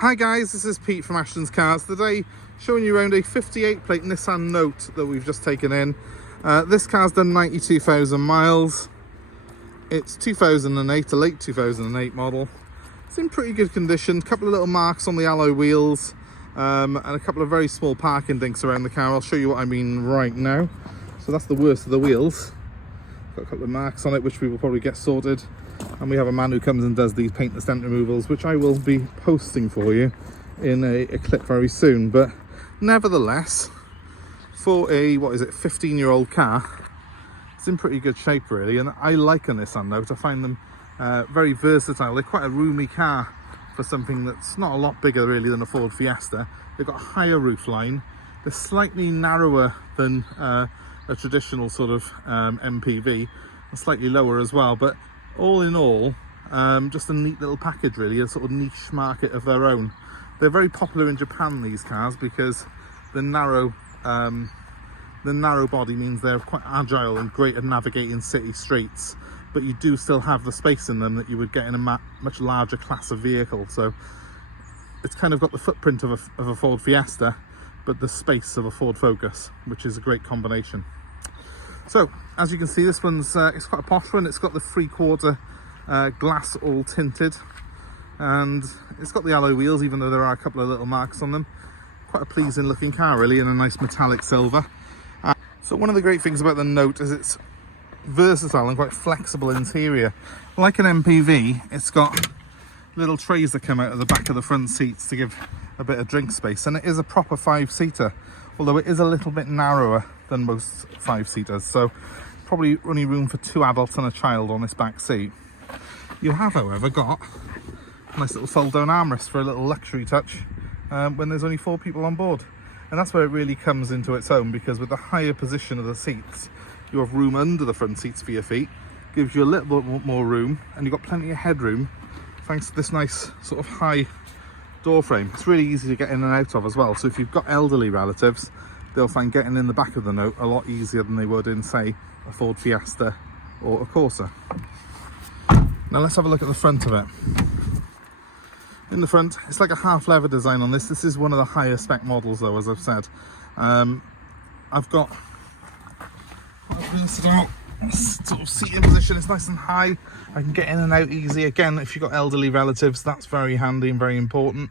Hi guys, this is Pete from Ashton's Cars. Today showing you around a 58 plate Nissan Note that we've just taken in. This car's done 92,000 miles. It's 2008, a late 2008 model. It's in pretty good condition. A couple of little marks on the alloy wheels and a couple of very small parking dinks around the car. I'll show you what I mean right now. So that's the worst of the wheels. Got a couple of marks on it which we will probably get sorted. And we have a man who comes and does these paintless dent removals, which I will be posting for you in a clip very soon. But nevertheless, for a 15-year-old car, it's in pretty good shape really. And I like a Nissan Note. I find them very versatile. They're quite a roomy car for something that's not a lot bigger really than a Ford Fiesta. They've got a higher roofline. They're slightly narrower than a traditional sort of MPV, and slightly lower as well. But all in all, just a neat little package really, a sort of niche market of their own. They're very popular in Japan, these cars, because the narrow body means they're quite agile and great at navigating city streets, but you do still have the space in them that you would get in a much larger class of vehicle. So it's kind of got the footprint of a Ford Fiesta, but the space of a Ford Focus, which is a great combination. So, as you can see, this one's it's quite a posh one. It's got the 3/4 glass all tinted, and it's got the alloy wheels, even though there are a couple of little marks on them. Quite a pleasing looking car really, in a nice metallic silver. So one of the great things about the Note is it's versatile and quite flexible interior. Like an MPV, it's got little trays that come out of the back of the front seats to give a bit of drink space, and it is a proper 5-seater, although it is a little bit narrower than most 5-seaters, so probably only room for 2 adults and a child on this back seat. You have, however, got a nice little fold-down armrest for a little luxury touch when there's only 4 people on board. And that's where it really comes into its own, because with the higher position of the seats, you have room under the front seats for your feet, gives you a little bit more room, and you've got plenty of headroom thanks to this nice sort of high door frame. It's really easy to get in and out of as well, so if you've got elderly relatives, they'll find getting in the back of the Note a lot easier than they would in, say, a Ford Fiesta or a Corsa. Now let's have a look at the front of it. In the front, it's like a half leather design on this. This is one of the higher spec models though, as I've said. I've got sort of seating position. It's nice and high. I can get in and out easy. Again, if you've got elderly relatives, that's very handy and very important.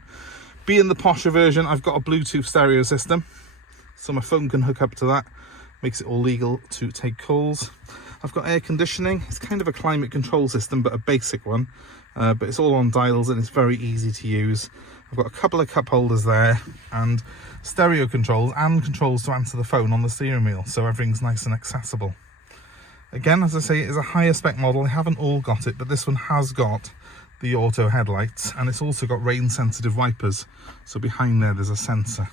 Being the posher version, I've got a Bluetooth stereo system, so my phone can hook up to that. Makes it all legal to take calls. I've got air conditioning. It's kind of a climate control system, but a basic one. But it's all on dials and it's very easy to use. I've got a couple of cup holders there and stereo controls and controls to answer the phone on the steering wheel, so everything's nice and accessible. Again, as I say, it is a higher spec model. They haven't all got it, but this one has got the auto headlights, and it's also got rain sensitive wipers. So behind there's a sensor,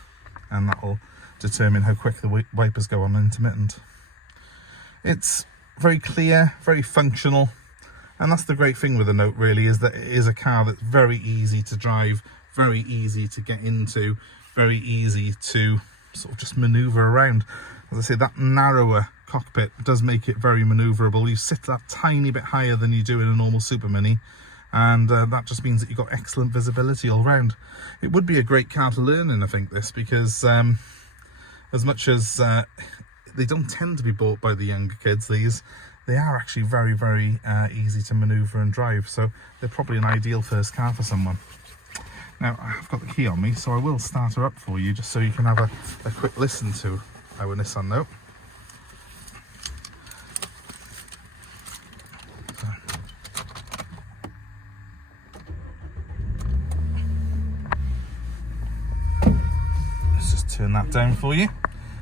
and that will determine how quick the wipers go on intermittent. It's very clear, very functional, and that's the great thing with the Note really, is that it is a car that's very easy to drive, very easy to get into, very easy to sort of just maneuver around. As I say, that narrower cockpit does make it very maneuverable. You sit that tiny bit higher than you do in a normal supermini, and that just means that you've got excellent visibility all round. It would be a great car to learn in, I think, this, because as much as they don't tend to be bought by the younger kids, they are actually very, very easy to manoeuvre and drive, so they're probably an ideal first car for someone. Now, I've got the key on me, so I will start her up for you, just so you can have a quick listen to our Nissan Note. Let's just turn that down for you.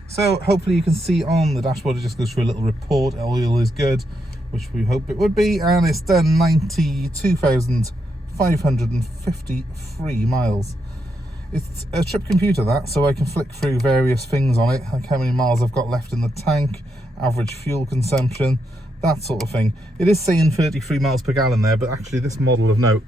So hopefully you can see on the dashboard, it just goes through a little report. Oil is good, which we hope it would be, and it's done 92,553 miles. It's a trip computer, that, so I can flick through various things on it, like how many miles I've got left in the tank, average fuel consumption, that sort of thing. It is saying 33 miles per gallon there, but actually this model of Note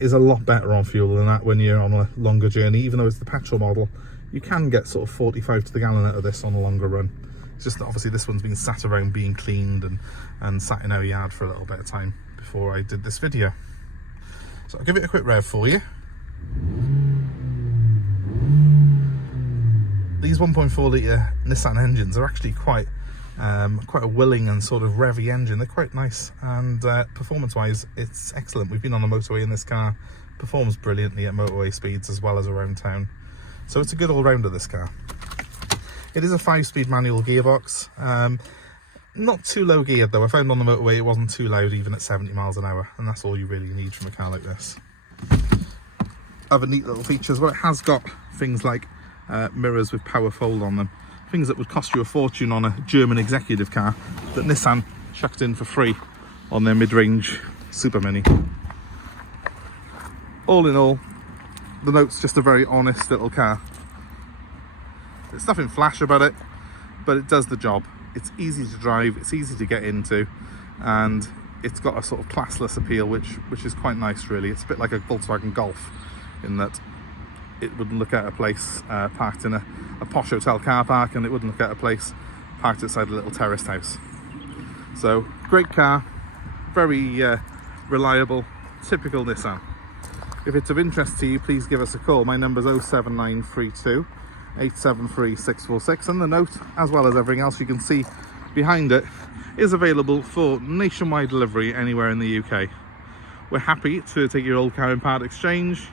is a lot better on fuel than that when you're on a longer journey. Even though it's the petrol model, you can get sort of 45 to the gallon out of this on a longer run. It's just that obviously this one's been sat around being cleaned and sat in our yard for a little bit of time before I did this video. So I'll give it a quick rev for you. these 1.4 litre Nissan engines are actually quite a willing and sort of revvy engine. They're quite nice, and performance wise it's excellent. We've been on the motorway in this car, performs brilliantly at motorway speeds as well as around town, so it's a good all-rounder, this car. It is a 5-speed manual gearbox, not too low geared though. I found on the motorway it wasn't too loud even at 70 miles an hour, and that's all you really need from a car like this. Other neat little features, well, it has got things like mirrors with power fold on them, things that would cost you a fortune on a German executive car that Nissan chucked in for free on their mid-range supermini. All in all, the Note's just a very honest little car. There's nothing flash about it, but it does the job. It's easy to drive, it's easy to get into, and it's got a sort of classless appeal, which is quite nice really. It's a bit like a Volkswagen Golf in that it wouldn't look at a place parked in a posh hotel car park, and it wouldn't look at a place parked outside a little terraced house. So, great car, very reliable, typical Nissan. If it's of interest to you, please give us a call. My number's 07932 873 646, and the Note, as well as everything else you can see behind it, is available for nationwide delivery anywhere in the UK. We're happy to take your old car in part exchange,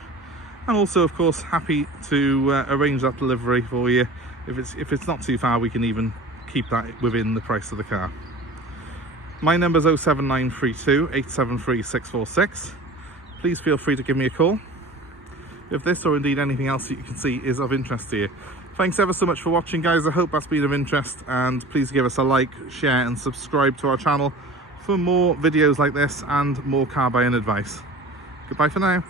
and also of course happy to arrange that delivery for you. If it's not too far, we can even keep that within the price of the car. My number's 07932 873 646. Please feel free to give me a call if this or indeed anything else that you can see is of interest to you. Thanks ever so much for watching, guys. I hope that's been of interest, and please give us a like, share and subscribe to our channel for more videos like this and more car buying advice. Goodbye for now.